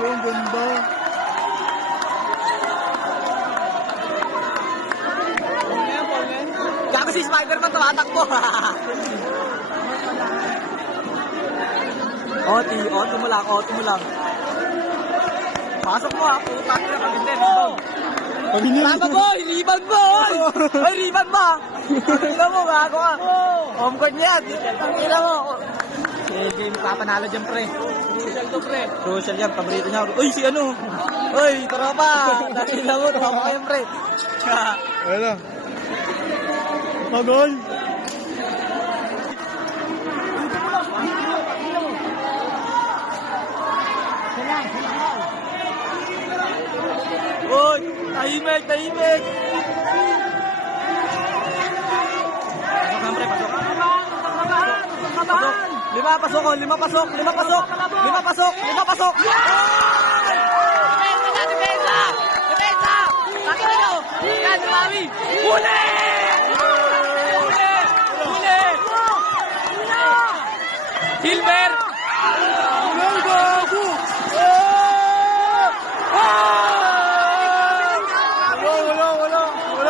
Ang ganda. Gago si Spider-Man tumatakbo. Oto mo lang. Pasok mo ha, puta ka na paginte. Rebound mo, rebound mo! Ay, rebound mo! Tingnan mo, gago ka. Home court niya yan. Tingnan mo. Sige, papanalo dyan, pre. Crucial to, pre. Crucial yan, paborito niya. Uy, si ano? Uy, tropa. Tingnan mo, tropa kayo, pre. Wala. Magol. Uy, tahimik. Pasok. Lima pasok. Depensa! Nakita nyo! Yan, Mami! Huli! Silver!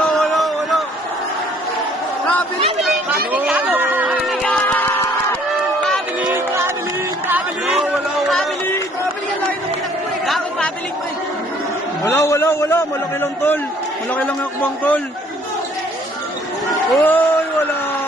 Wala. Mabilis gago! Mabilis! Wala. Malaki lang, tol. Malaki lang akbang, tol. Oy, wala.